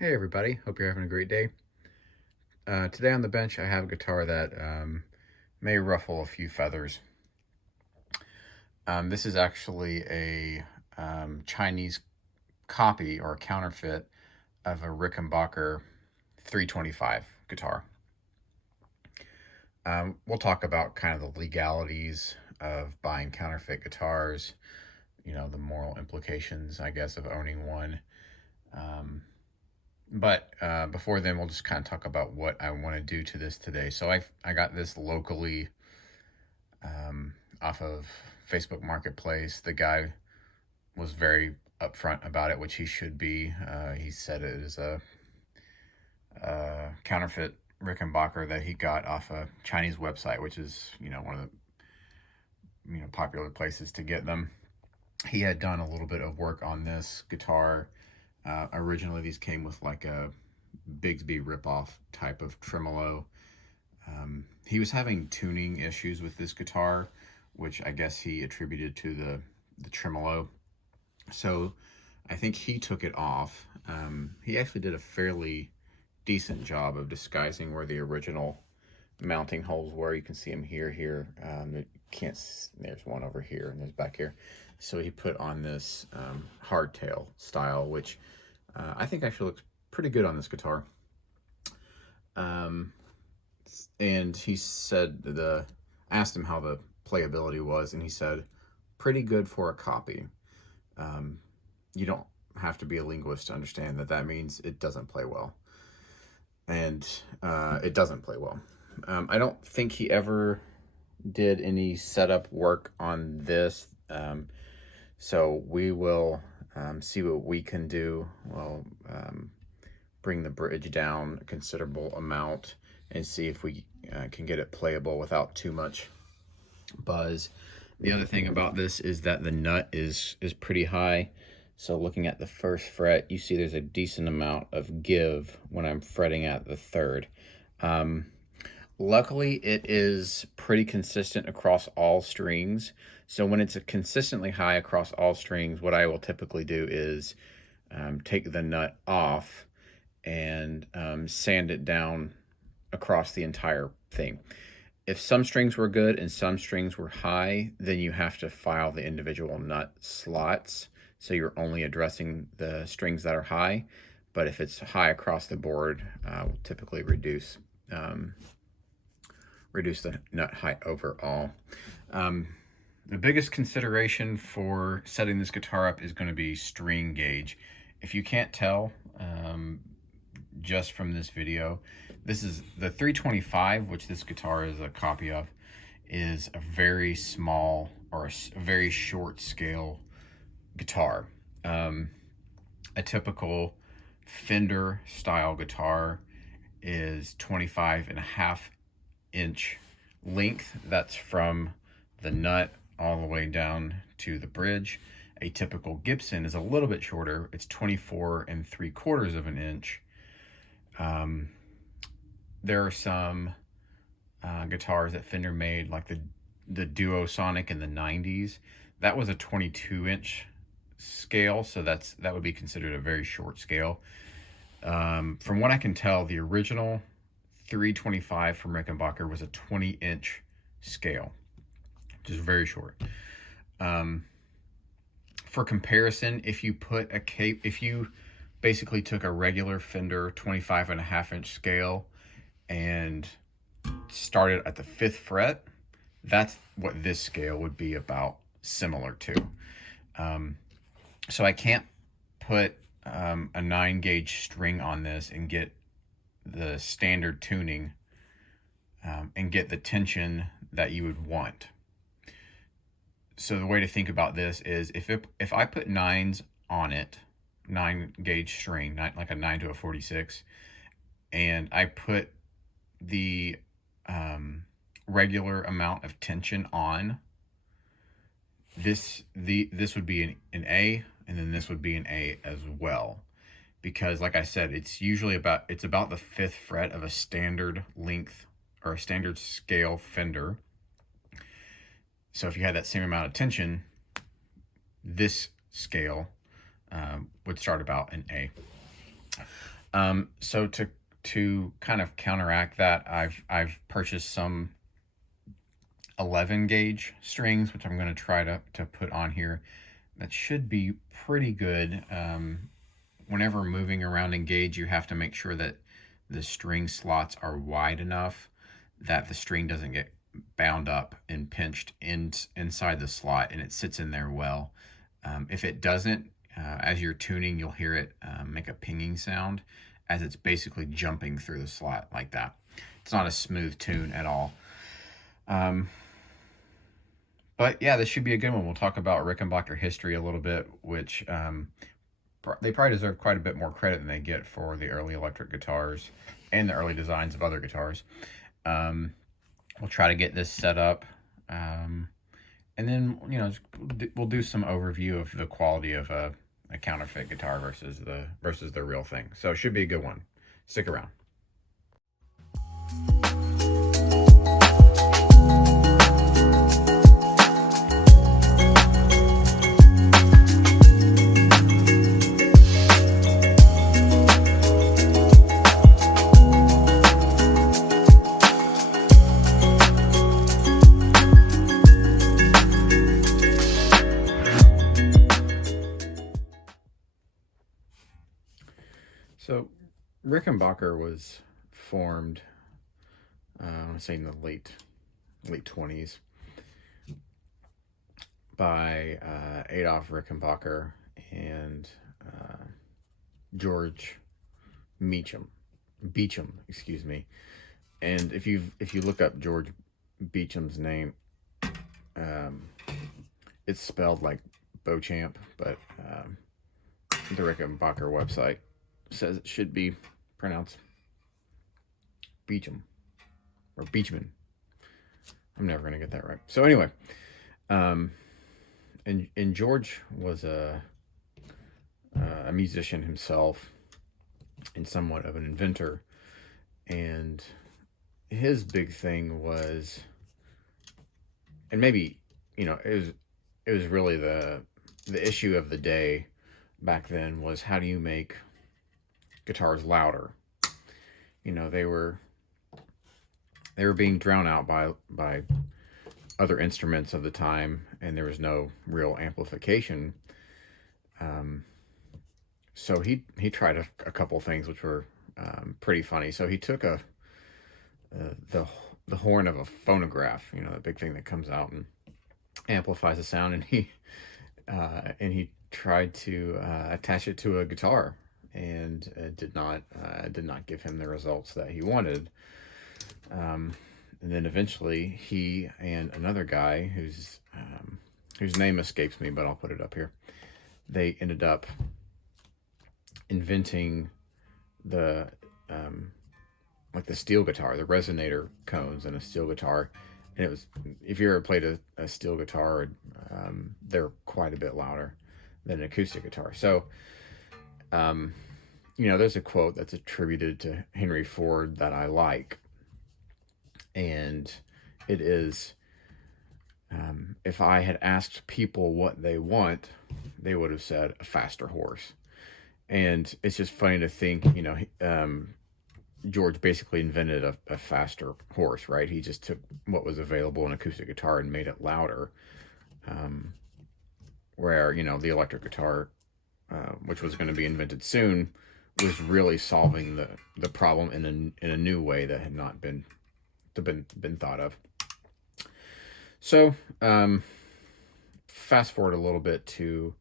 Hey everybody, hope you're having a great day. Today on the bench I have a guitar that may ruffle a few feathers. This is actually a Chinese copy or a counterfeit of a Rickenbacker 325 guitar. We'll talk about kind of the legalities of buying counterfeit guitars, the moral implications, I guess, of owning one. Um, But before then, we'll just kind of talk about what I want to do to this today. So I got this locally off of Facebook Marketplace. The guy was very upfront about it, which he should be. He said it is a counterfeit Rickenbacker that he got off a Chinese website, which is one of the popular places to get them. He had done a little bit of work on this guitar. Originally, these came with like a Bigsby ripoff type of tremolo. He was having tuning issues with this guitar, which I guess he attributed to the tremolo. So I think he took it off. He actually did a fairly decent job of disguising where the original mounting holes were. You can see them here. Can't. There's one over here, and there's back here. So he put on this hardtail style, which I think actually looks pretty good on this guitar. And he said I asked him how the playability was, and he said pretty good for a copy. You don't have to be a linguist to understand that means it doesn't play well, and it doesn't play well. I don't think he ever did any setup work on this, so we will see what we can do. We'll bring the bridge down a considerable amount and see if we can get it playable without too much buzz. The other thing about this is that the nut is pretty high. So looking at the first fret, you see there's a decent amount of give when I'm fretting at the third. Luckily, it is pretty consistent across all strings. So when it's consistently high across all strings, what I will typically do is take the nut off and sand it down across the entire thing. If some strings were good and some strings were high, then you have to file the individual nut slots. So you're only addressing the strings that are high. But if it's high across the board, we'll typically reduce the nut height overall. The biggest consideration for setting this guitar up is going to be string gauge. If you can't tell just from this video, this is the 325, which this guitar is a copy of, is a very small or a very short scale guitar. A typical Fender style guitar is 25.5-inch length. That's from the nut all the way down to the bridge. A typical Gibson is a little bit shorter. It's 24.75 of an inch. There are some guitars that Fender made, like the Duo Sonic in the 90s. That was a 22-inch scale, so that would be considered a very short scale. From what I can tell, the original 325 from Rickenbacker was a 20-inch scale, which is very short. For comparison, if you basically took a regular Fender 25.5-inch scale and started at the 5th fret, that's what this scale would be about similar to. So I can't put a 9-gauge string on this and get the standard tuning and get the tension that you would want. So the way to think about this is if I put 9s on it, 9-gauge string, like a 9 to a 46, and I put the regular amount of tension on, this would be an A, and then this would be an A as well, because like I said, it's about the 5th fret of a standard length or a standard scale Fender. So if you had that same amount of tension, this scale would start about an A. So to kind of counteract that, I've purchased some 11 gauge strings, which I'm going to try to put on here. That should be pretty good. Whenever moving around in gauge, you have to make sure that the string slots are wide enough that the string doesn't get bound up and pinched inside the slot, and it sits in there well. If it doesn't, as you're tuning, you'll hear it make a pinging sound as it's basically jumping through the slot like that. It's not a smooth tune at all. But yeah, this should be a good one. We'll talk about Rickenbacker history a little bit, which they probably deserve quite a bit more credit than they get for the early electric guitars and the early designs of other guitars. We'll try to get this set up. And then, we'll do some overview of the quality of a counterfeit guitar versus the real thing. So it should be a good one. Stick around. So Rickenbacker was formed, I want to say in the late 20s by Adolf Rickenbacker and George Beecham, excuse me. And if you look up George Beecham's name, it's spelled like Beauchamp, but the Rickenbacker website says it should be pronounced Beecham or Beechman. I'm never gonna get that right. So anyway, and George was a musician himself and somewhat of an inventor, and his big thing was, and maybe it was really the issue of the day back then was, how do you make guitars louder? They were being drowned out by other instruments of the time, and there was no real amplification. So he tried a couple things which were pretty funny. So he took the horn of a phonograph, the big thing that comes out and amplifies the sound, and he tried to attach it to a guitar, and it did not give him the results that he wanted. And then eventually he and another guy whose name escapes me, but I'll put it up here, they ended up inventing the like the steel guitar, the resonator cones in a steel guitar. And it was, if you ever played a steel guitar, they're quite a bit louder than an acoustic guitar. So there's a quote that's attributed to Henry Ford that I like, and it is, if I had asked people what they want, they would have said a faster horse. And it's just funny to think, George basically invented a faster horse, right? He just took what was available in acoustic guitar and made it louder. Where, the electric guitar, which was going to be invented soon, was really solving the problem in a new way that had not been thought of. So fast forward a little bit to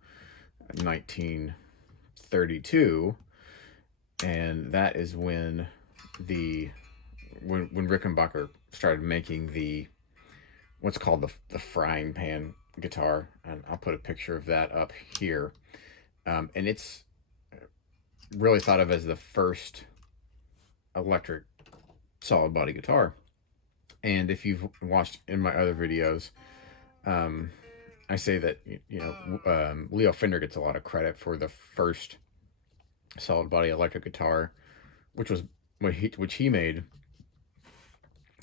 1932, and that is when when Rickenbacker started making what's called the frying pan guitar, and I'll put a picture of that up here. And it's really thought of as the first electric solid body guitar. And if you've watched in my other videos, I say that Leo Fender gets a lot of credit for the first solid body electric guitar, which he made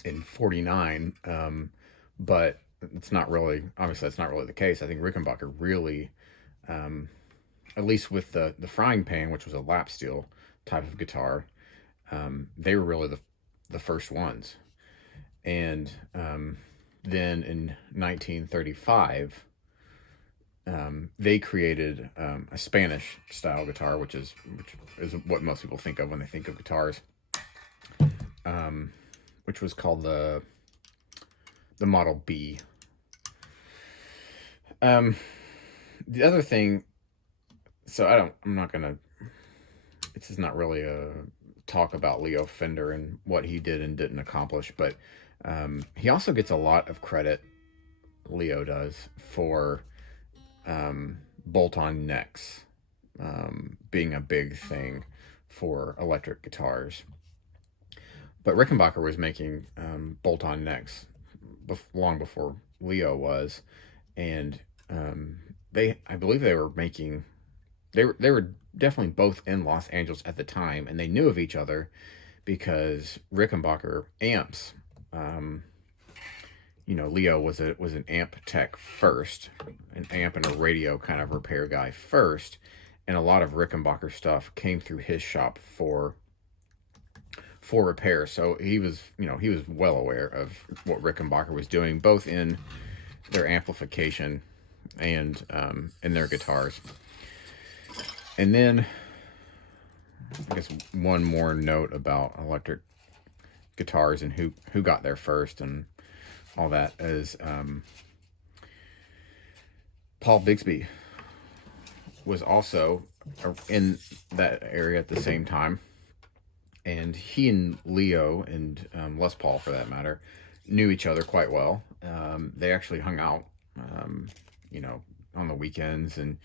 in '49. But it's not really, obviously that's not really the case. I think Rickenbacker really at least with the frying pan, which was a lap steel type of guitar, they were really the first ones. And then in 1935, they created a Spanish style guitar, which is what most people think of when they think of guitars, which was called the Model B. The other thing, so I'm not gonna. This is not really a talk about Leo Fender and what he did and didn't accomplish, but he also gets a lot of credit. Leo does for bolt-on necks being a big thing for electric guitars. But Rickenbacker was making bolt-on necks long before Leo was, and I believe they were making, they were definitely both in Los Angeles at the time, and they knew of each other because Rickenbacker amps. Leo was an amp tech first, an amp and a radio kind of repair guy first, and a lot of Rickenbacker stuff came through his shop for repair. So he was well aware of what Rickenbacker was doing, both in their amplification and in their guitars. And then, I guess one more note about electric guitars and who got there first and all that is Paul Bigsby was also in that area at the same time, and he and Leo and Les Paul, for that matter, knew each other quite well. They actually hung out, on the weekends, and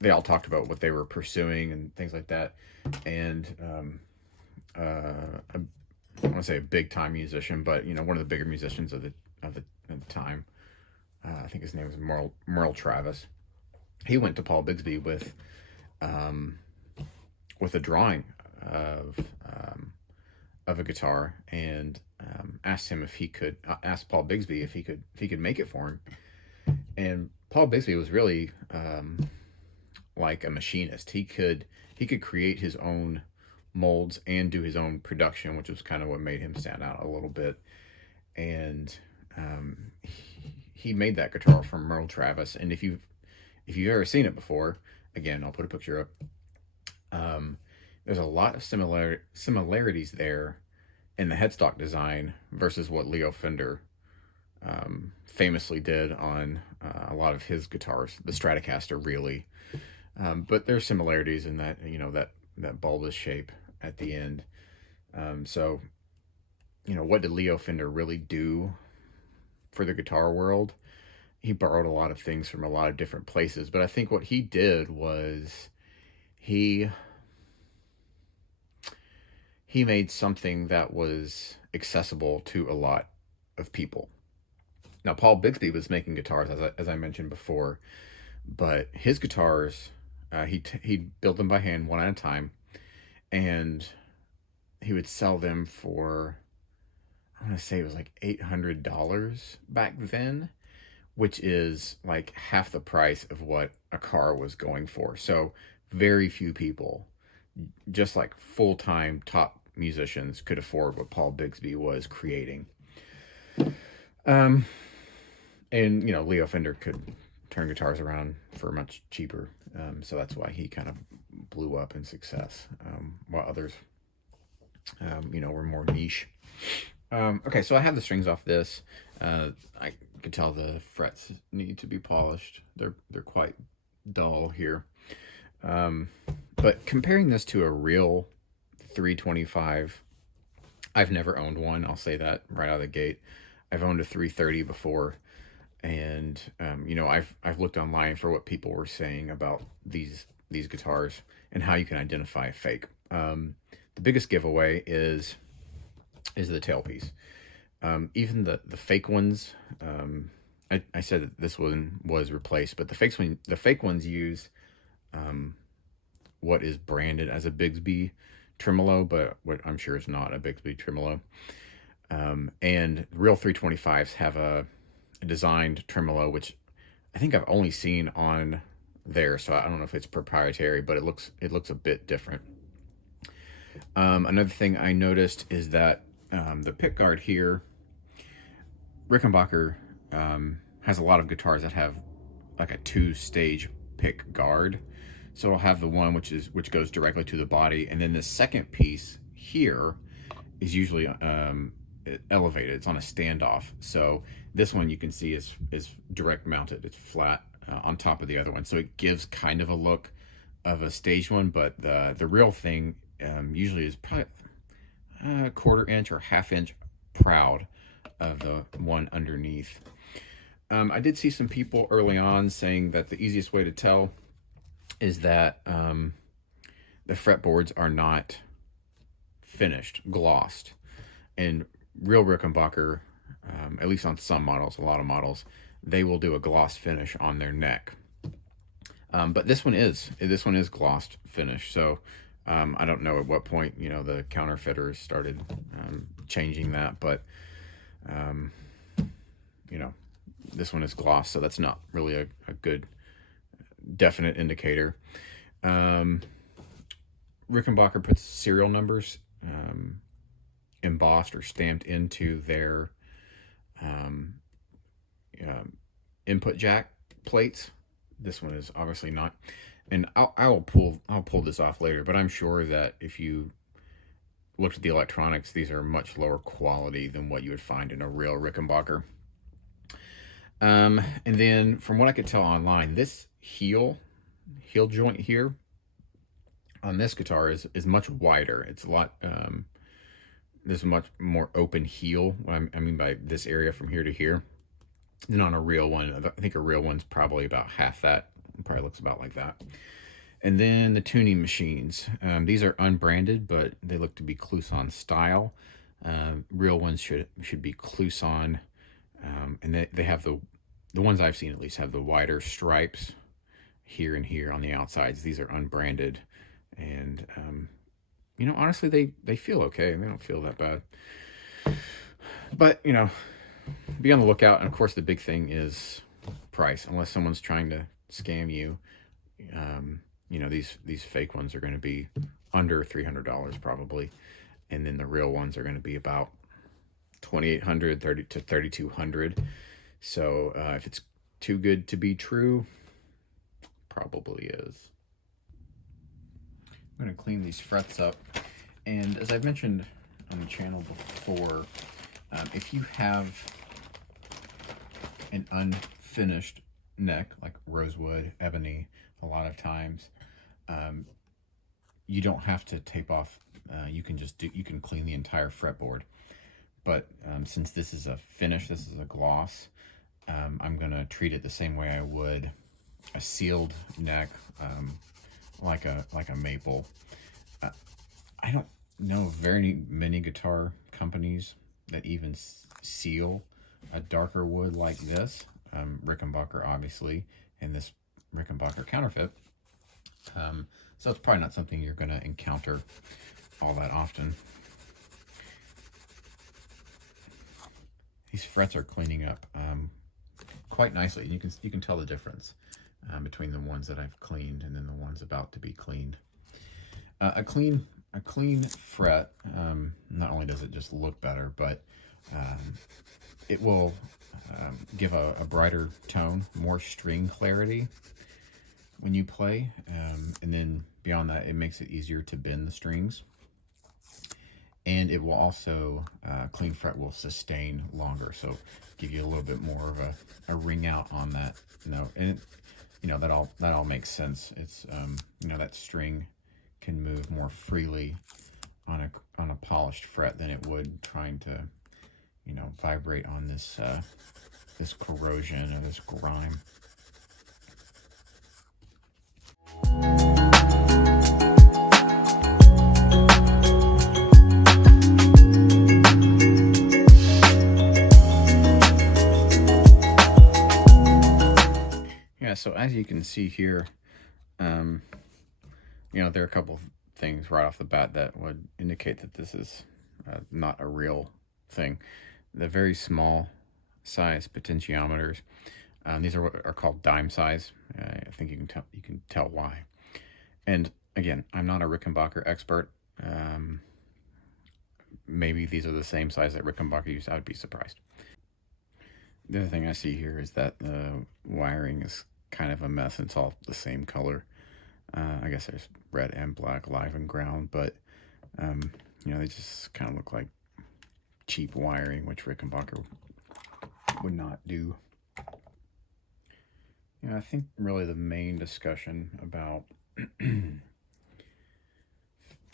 they all talked about what they were pursuing and things like that. And I want to say a big time musician, but one of the bigger musicians of the time. I think his name was Merle Travis. He went to Paul Bigsby with a drawing of a guitar and asked him if he could ask Paul Bigsby if he could make it for him. And Paul Bigsby was really like a machinist. He could create his own molds and do his own production, which was kind of what made him stand out a little bit. And he made that guitar from Merle Travis. And if you've ever seen it before, again, I'll put a picture up. There's a lot of similarities there in the headstock design versus what Leo Fender famously did on a lot of his guitars, the Stratocaster, really. But there's similarities in that, that bulbous shape at the end. So, what did Leo Fender really do for the guitar world? He borrowed a lot of things from a lot of different places, but I think what he did was he made something that was accessible to a lot of people. Now, Paul Bigsby was making guitars, as I mentioned before, but his guitars, he'd build them by hand one at a time, and he would sell them for, I want to say it was like $800 back then, which is like half the price of what a car was going for. So very few people, just like full-time top musicians, could afford what Paul Bigsby was creating. And Leo Fender could turn guitars around for much cheaper, so that's why he kind of blew up in success, while others were more niche. Okay, so I have the strings off this. I can tell the frets need to be polished. They're quite dull here. But comparing this to a real 325, I've never owned one. I'll say that right out of the gate. I've owned a 330 before, and I've looked online for what people were saying about these guitars and how you can identify a fake. The biggest giveaway is the tailpiece. Even the fake ones, I said that this one was replaced, but the fake ones use what is branded as a Bigsby tremolo, but what I'm sure is not a Bigsby tremolo. And real 325s have a designed tremolo, which I think I've only seen on there, so I don't know if it's proprietary, but it looks a bit different. Another thing I noticed is that the pick guard here, Rickenbacker has a lot of guitars that have like a 2-stage pick guard. So I'll have the one which goes directly to the body, and then the second piece here is usually elevated. It's on a standoff. So this one you can see is direct mounted. It's flat on top of the other one. So it gives kind of a look of a staged one, but the real thing usually is probably a 1/4 inch or 1/2 inch proud of the one underneath. I did see some people early on saying that the easiest way to tell is that the fretboards are not finished, glossed. And real Rickenbacker, at least on some models, a lot of models, they will do a gloss finish on their neck. But this one is glossed finish. So I don't know at what point, the counterfeiters started changing that, but this one is gloss, so that's not really a good definite indicator. Rickenbacker puts serial numbers embossed or stamped into their input jack plates. This one is obviously not, and I'll pull this off later, but I'm sure that if you looked at the electronics, these are much lower quality than what you would find in a real Rickenbacker. And then from what I could tell online, this heel joint here on this guitar is much wider. It's a lot, there's a much more open heel. I mean by this area from here to here than on a real one. I think a real one's probably about half that. It probably looks about like that. And then the tuning machines. These are unbranded, but they look to be Clouson style. Real ones should be Clouson. And they have the ones I've seen at least have the wider stripes here and here on the outsides. These are unbranded, and honestly they feel okay. They don't feel that bad, but be on the lookout. And of course the big thing is price. Unless someone's trying to scam you, these fake ones are going to be under $300 probably, and then the real ones are going to be about $2,800 to $3,200. So if it's too good to be true, probably is. I'm going to clean these frets up, and as I've mentioned on the channel before, if you have an unfinished neck like rosewood, ebony, a lot of times you don't have to tape off. You can clean the entire fretboard. But since this is a finish, this is a gloss, I'm going to treat it the same way I would a sealed neck, like a maple. I don't know very many guitar companies that even seal a darker wood like this. Rickenbacker, obviously, and this Rickenbacker Counterfeit. So it's probably not something you're going to encounter all that often. These frets are cleaning up quite nicely. You can tell the difference between the ones that I've cleaned and then the ones about to be cleaned. A clean fret, not only does it just look better, but it will give a brighter tone, more string clarity when you play, and then beyond that, it makes it easier to bend the strings. And it will also, clean fret will sustain longer, so give you a little bit more of a ring out on that note. And that all makes sense. It's that string can move more freely on a polished fret than it would trying to vibrate on this this corrosion or this grime. Yeah, so as you can see here, there are a couple of things right off the bat that would indicate that this is not a real thing. The very small size potentiometers, these are what are called dime size I think you can tell why. And again, I'm not a Rickenbacker expert. Maybe these are the same size that Rickenbacker used. I would be surprised. The other thing I see here is that the wiring is kind of a mess. It's all the same color. I guess there's red and black, live and ground, but they just kind of look like cheap wiring, which Rickenbacker would not do. I think really the main discussion about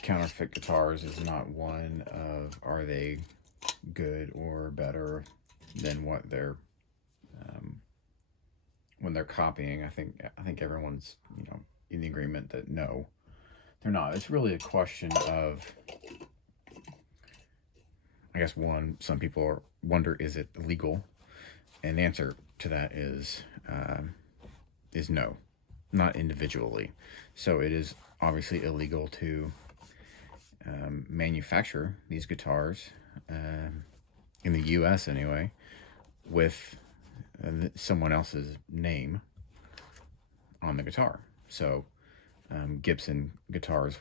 counterfeit guitars is not one of are they good or better than what they're when they're copying. I think everyone's in the agreement that no, they're not. It's really a question of, I guess, some people wonder, is it illegal? And the answer to that is no, not individually. So it is obviously illegal to manufacture these guitars in the U.S. anyway with someone else's name on the guitar. So Gibson guitars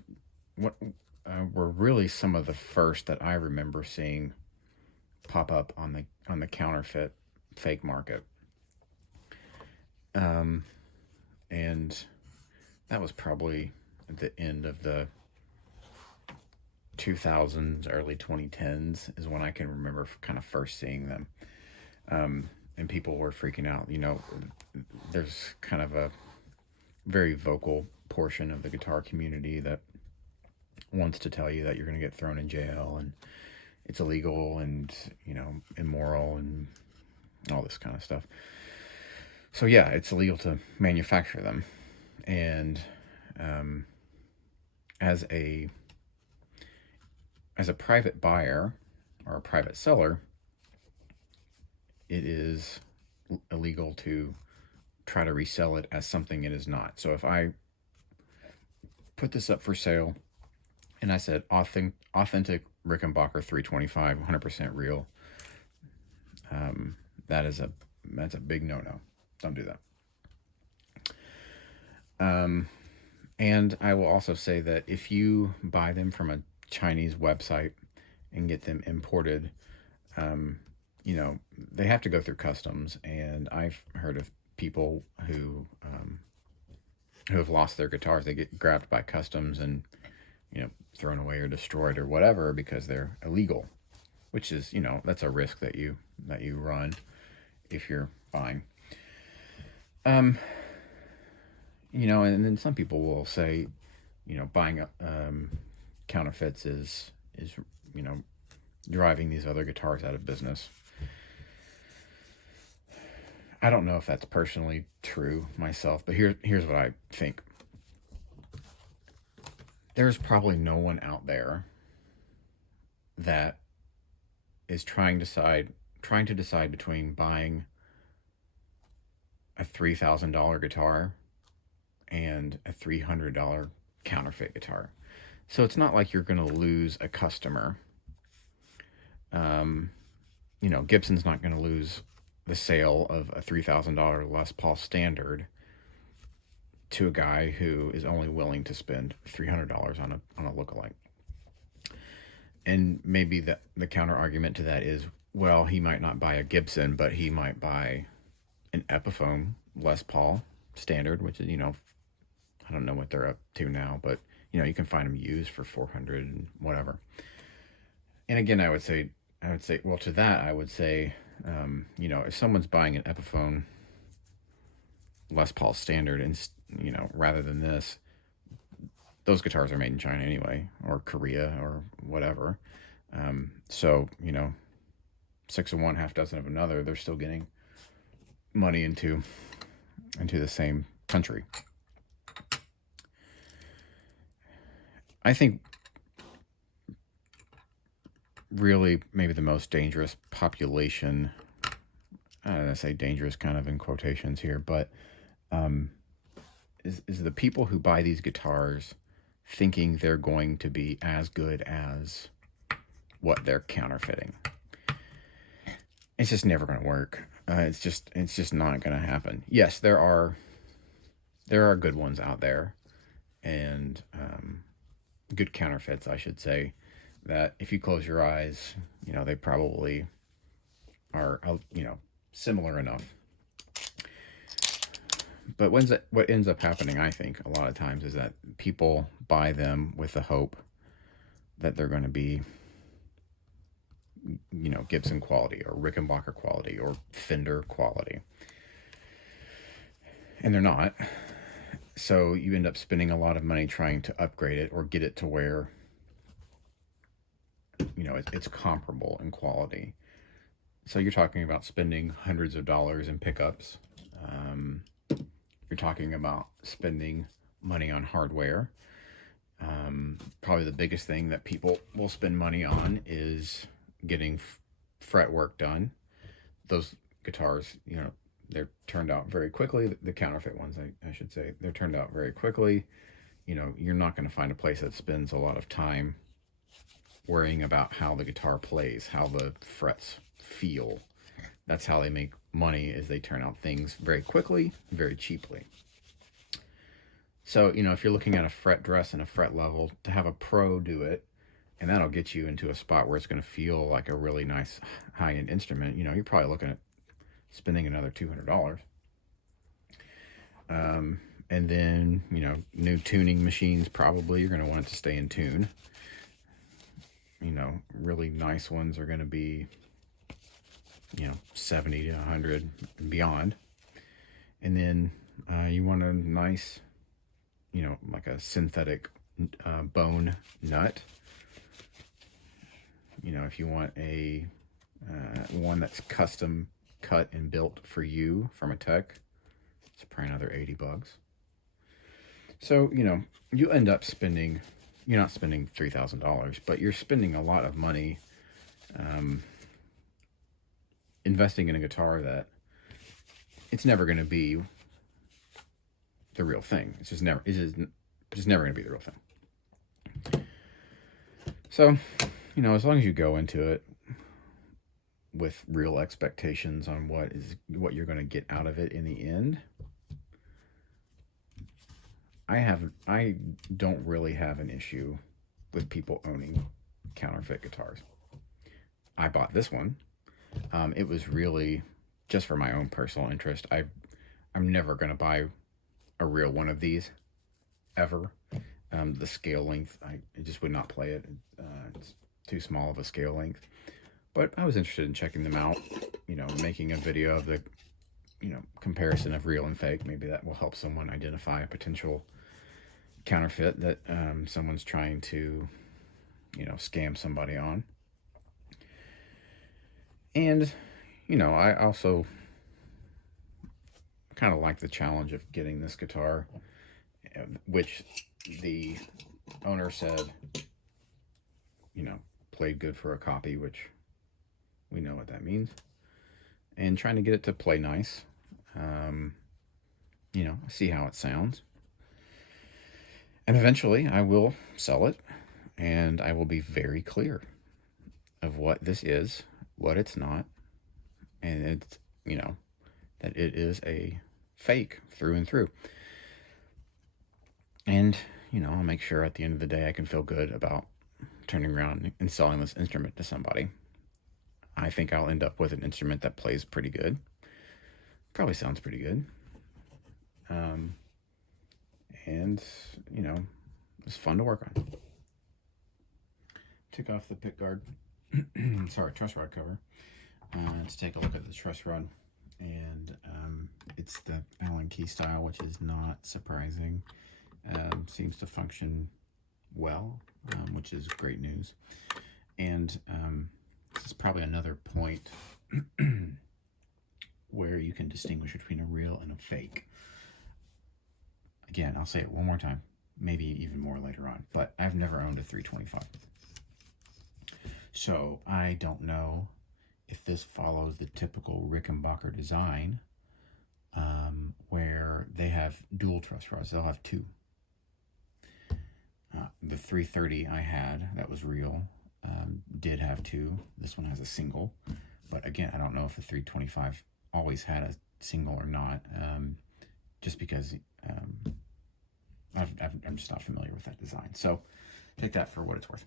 were really some of the first that I remember seeing pop up on the counterfeit fake market. And that was probably at the end of the 2000s, early 2010s is when I can remember kind of first seeing them. And people were freaking out. There's kind of a very vocal portion of the guitar community that wants to tell you that you're going to get thrown in jail and it's illegal and, immoral and all this kind of stuff. So yeah, it's illegal to manufacture them. And as a private buyer or a private seller, it is illegal to try to resell it as something it is not. So if I put this up for sale and I said authentic Rickenbacker 325, 100% real, that's a big no-no. Don't do that. And I will also say that if you buy them from a Chinese website and get them imported, they have to go through customs. And I've heard of people who have lost their guitars. They get grabbed by customs and thrown away or destroyed or whatever because they're illegal, which is that's a risk that you run if you're buying. And then some people will say, buying counterfeits is driving these other guitars out of business. I don't know if that's personally true myself, but here's what I think. There's probably no one out there that is trying to decide between buying a $3,000 guitar and a $300 counterfeit guitar. So it's not like you're going to lose a customer. Gibson's not going to lose the sale of a $3,000 Les Paul Standard to a guy who is only willing to spend $300 on a lookalike. And maybe the counter argument to that is, well, he might not buy a Gibson, but he might buy an Epiphone Les Paul Standard, which is, I don't know what they're up to now, but you can find them used for $400 and whatever. And again, I would say, well, to that, I would say, if someone's buying an Epiphone Les Paul Standard and, rather than this, those guitars are made in China anyway, or Korea or whatever. So, 6 of one, half dozen of another, they're still getting money into the same country. I think really maybe the most dangerous population, I say dangerous kind of in quotations here, but is the people who buy these guitars thinking they're going to be as good as what they're counterfeiting. It's just never going to work. It's just not going to happen. Yes, there are there are good ones out there, and good counterfeits, I should say, that if you close your eyes, they probably are, similar enough. But what ends up happening, I think, a lot of times is that people buy them with the hope that they're going to be, Gibson quality or Rickenbacker quality or Fender quality. And they're not. So you end up spending a lot of money trying to upgrade it or get it to where, it's comparable in quality. So you're talking about spending hundreds of dollars in pickups. You're talking about spending money on hardware. Probably the biggest thing that people will spend money on is getting fret work done. Those guitars, they're turned out very quickly. The counterfeit ones, I should say, they're turned out very quickly. You're not going to find a place that spends a lot of time worrying about how the guitar plays, how the frets feel. That's how they make money, is they turn out things very quickly, very cheaply. So, if you're looking at a fret dress and a fret level, to have a pro do it, and that'll get you into a spot where it's going to feel like a really nice high-end instrument, you're probably looking at spending another $200. And then, new tuning machines, probably you're going to want it to stay in tune. Really nice ones are going to be, 70 to 100 and beyond. And then you want a nice, like a synthetic bone nut. If you want a one that's custom cut and built for you from a tech, it's probably another $80. So, you end up spending, you're not spending $3,000, but you're spending a lot of money investing in a guitar that it's never going to be the real thing. It's just never going to be the real thing. So, as long as you go into it with real expectations on what you're going to get out of it in the end, I don't really have an issue with people owning counterfeit guitars. I bought this one. It was really just for my own personal interest. I'm never going to buy a real one of these ever. The scale length, I just would not play it. It's too small of a scale length. But I was interested in checking them out, making a video of the, comparison of real and fake. Maybe that will help someone identify a potential counterfeit that someone's trying to, scam somebody on. And, I also kind of like the challenge of getting this guitar, which the owner said, played good for a copy, which we know what that means, and trying to get it to play nice, see how it sounds. And eventually I will sell it, and I will be very clear of what this is, what it's not, and it's, that it is a fake through and through. And, I'll make sure at the end of the day I can feel good about turning around and selling this instrument to somebody. I think I'll end up with an instrument that plays pretty good. Probably sounds pretty good. And, it's fun to work on. Took off the pick guard. Truss rod cover. Let's take a look at the truss rod. And it's the Allen key style, which is not surprising. Seems to function well, which is great news. And this is probably another point where you can distinguish between a real and a fake. Again, I'll say it one more time, maybe even more later on, but I've never owned a 325. So I don't know if this follows the typical Rickenbacker design, where they have dual truss rods. They'll have two. The 330 I had, that was real, did have two. This one has a single. But again, I don't know if the 325 always had a single or not. just because I'm just not familiar with that design. So take that for what it's worth.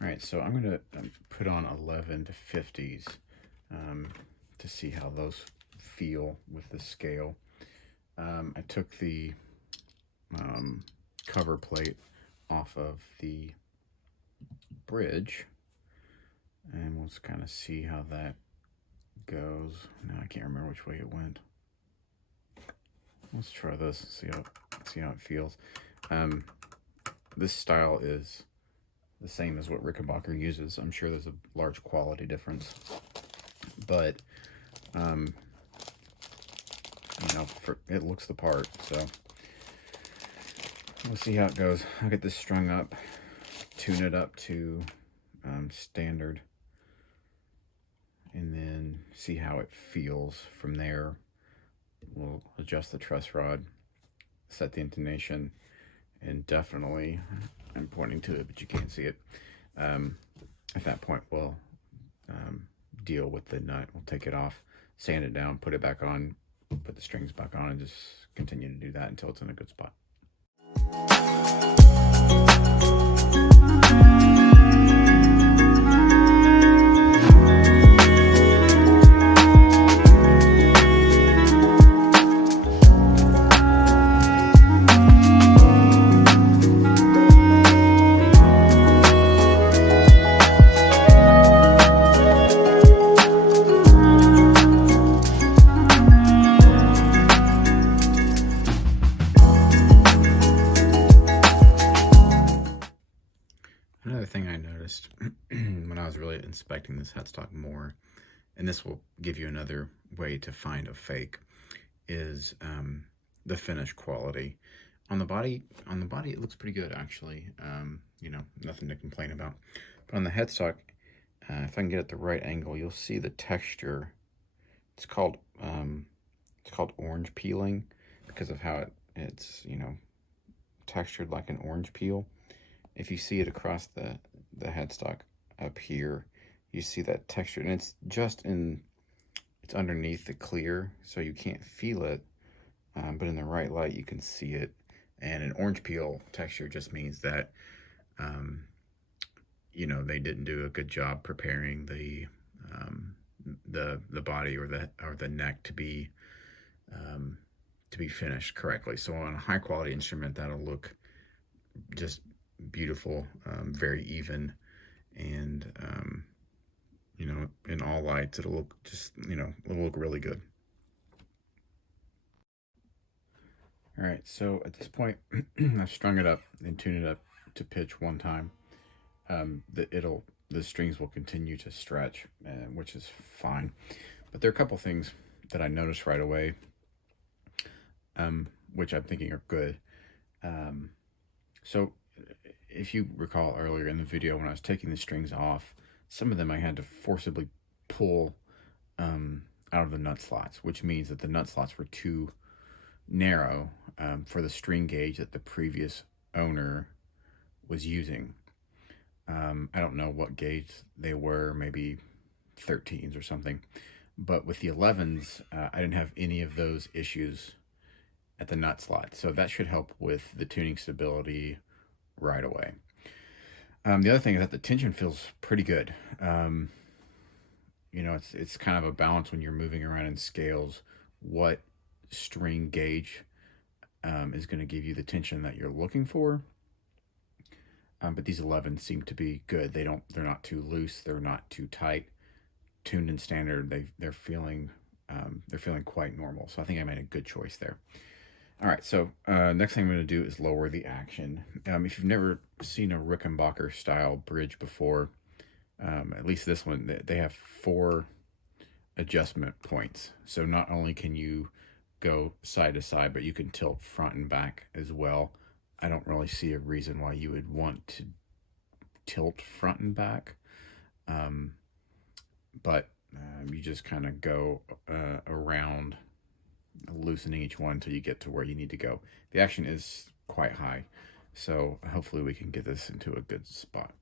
All right, so I'm going to put on 11 to 50s to see how those feel with the scale. I took the cover plate off of the bridge, and let's kind of see how that goes. Now I can't remember which way it went. Let's try this and see how it feels. This style is the same as what Rickenbacker uses. I'm sure there's a large quality difference, but you know, it looks the part. So we'll see how it goes. I'll get this strung up, tune it up to standard, and then see how it feels from there. We'll adjust the truss rod, set the intonation, and definitely, I'm pointing to it, but you can't see it. At that point, we'll deal with the nut. We'll take it off, sand it down, put it back on, put the strings back on, and just continue to do that until it's in a good spot. Another thing I noticed when I was really inspecting this headstock more, and this will give you another way to find a fake, is the finish quality. On the body, it looks pretty good actually. You know, nothing to complain about. But on the headstock, if I can get it the right angle, you'll see the texture. It's called orange peeling because of how it's you know, textured like an orange peel. If you see it across the headstock up here, you see that texture, and it's underneath the clear, so you can't feel it, but in the right light you can see it. And an orange peel texture just means that you know, they didn't do a good job preparing the body or the neck to be finished correctly. So on a high quality instrument, that'll look just beautiful, very even, and you know, in all lights it'll look just, you know, it'll look really good. All right, so at this point I've strung it up and tuned it up to pitch one time. The strings will continue to stretch, which is fine, but there are a couple things that I noticed right away, which I'm thinking are good. So if you recall earlier in the video when I was taking the strings off, some of them I had to forcibly pull out of the nut slots, which means that the nut slots were too narrow for the string gauge that the previous owner was using. I don't know what gauge they were, maybe 13s or something, but with the 11s, I didn't have any of those issues at the nut slot, so that should help with the tuning stability right away. The other thing is that the tension feels pretty good. You know, it's kind of a balance when you're moving around in scales, what string gauge is going to give you the tension that you're looking for. But these 11s seem to be good. They're not too loose, they're not too tight. Tuned in standard, they're feeling quite normal. So I think I made a good choice there. All right, so next thing I'm going to do is lower the action. If you've never seen a Rickenbacker style bridge before, at least this one, they have 4 adjustment points. So not only can you go side to side, but you can tilt front and back as well. I don't really see a reason why you would want to tilt front and back, but you just kind of go around, loosening each one until you get to where you need to go. The action is quite high, so hopefully we can get this into a good spot.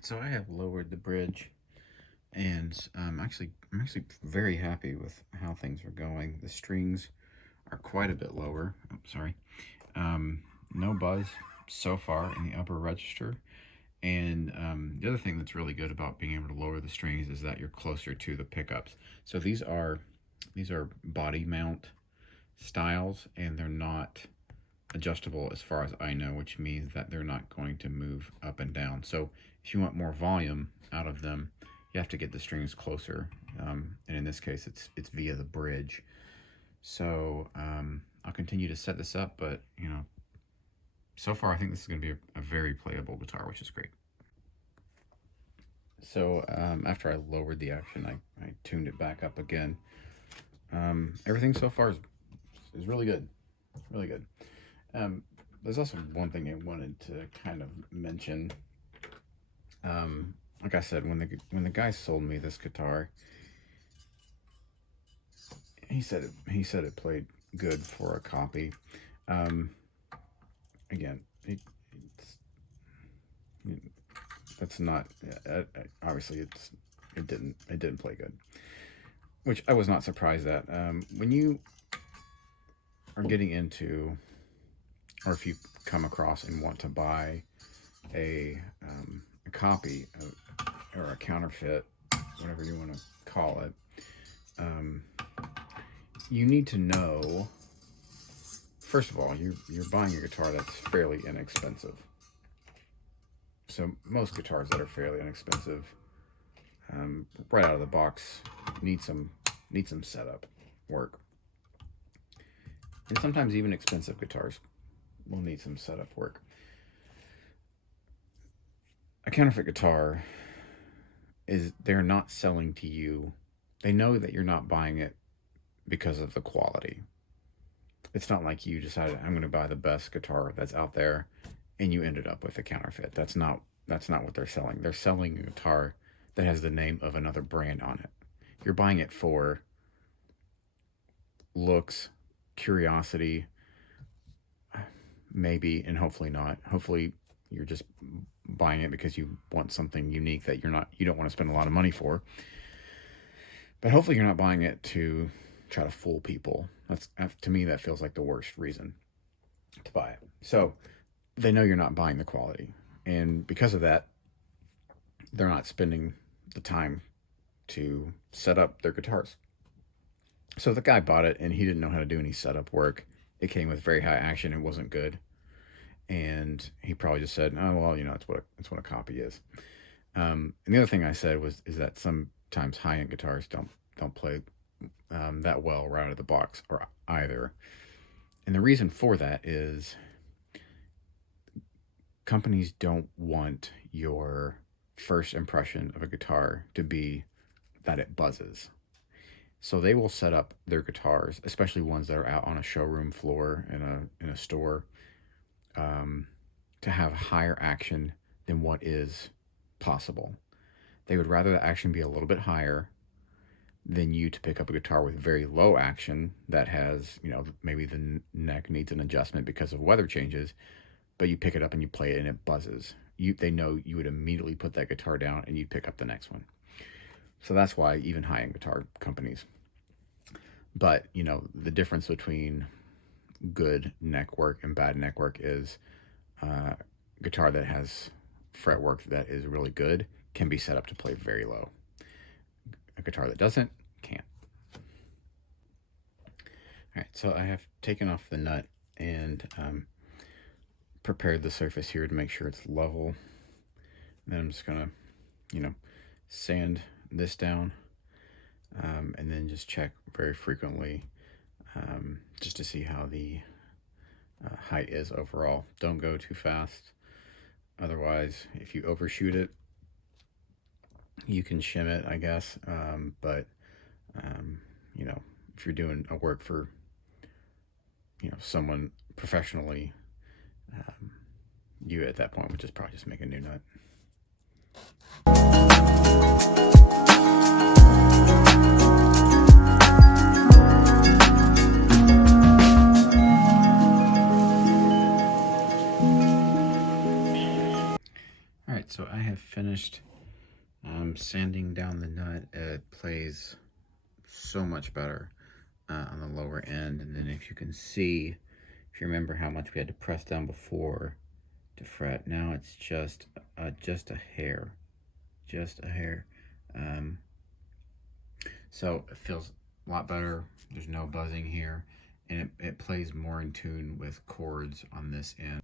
Alright, so I have lowered the bridge, and I'm actually very happy with how things are going. The strings are quite a bit lower. Oh, sorry. No buzz so far in the upper register. And the other thing that's really good about being able to lower the strings is that you're closer to the pickups. So these are body mount styles, and they're not adjustable as far as I know, which means that they're not going to move up and down. So if you want more volume out of them, you have to get the strings closer, and in this case it's via the bridge. So I'll continue to set this up, but you know, so far I think this is going to be a very playable guitar, which is great. So after I lowered the action, I tuned it back up again. Everything so far is really good, really good. There's also one thing I wanted to kind of mention. Like I said, when the guy sold me this guitar, he said it played good for a copy. Again, that's not obviously it didn't play good, which I was not surprised at. When you are getting into, or if you come across and want to buy a copy of, or a counterfeit, whatever you want to call it, you need to know, first of all, you're buying a guitar that's fairly inexpensive. So most guitars that are fairly inexpensive, right out of the box, need some setup work. And sometimes even expensive guitars will need some setup work. A counterfeit guitar they're not selling to you. They know that you're not buying it because of the quality. It's not like you decided, I'm going to buy the best guitar that's out there, and you ended up with a counterfeit. That's not what they're selling. They're selling a guitar that has the name of another brand on it. You're buying it for looks, curiosity, maybe, and hopefully not. Hopefully you're just buying it because you want something unique that you don't want to spend a lot of money for. But hopefully you're not buying it to try to fool people. To me, that feels like the worst reason to buy it. So they know you're not buying the quality, and because of that, they're not spending the time to set up their guitars. So the guy bought it, and he didn't know how to do any setup work. It came with very high action. It wasn't good, and he probably just said, "Oh well, you know, it's what a copy is." And the other thing I said is that sometimes high-end guitars don't play that well right out of the box or either. And the reason for that is companies don't want your first impression of a guitar to be that it buzzes. So they will set up their guitars, especially ones that are out on a showroom floor in a store, to have higher action than what is possible. They would rather the action be a little bit higher than you to pick up a guitar with very low action that has, you know, maybe the neck needs an adjustment because of weather changes, but you pick it up and you play it and it buzzes. They know you would immediately put that guitar down and you'd pick up the next one. So that's why even high-end guitar companies. But, you know, the difference between good neck work and bad neck work is guitar that has fretwork that is really good can be set up to play very low. A guitar that doesn't, can't. Alright, so I have taken off the nut and prepared the surface here to make sure it's level. And then I'm just going to, you know, sand this down, and then just check very frequently just to see how the height is overall. Don't go too fast. Otherwise, if you overshoot it, you can shim it, I guess. But you know, if you're doing a work for, you know, someone professionally, you at that point would just probably just make a new nut. Alright, so I have finished sanding down the nut. It plays so much better on the lower end. And then if you can see, if you remember how much we had to press down before to fret, now it's just a hair, just a hair. So it feels a lot better. There's no buzzing here, and it plays more in tune with chords on this end.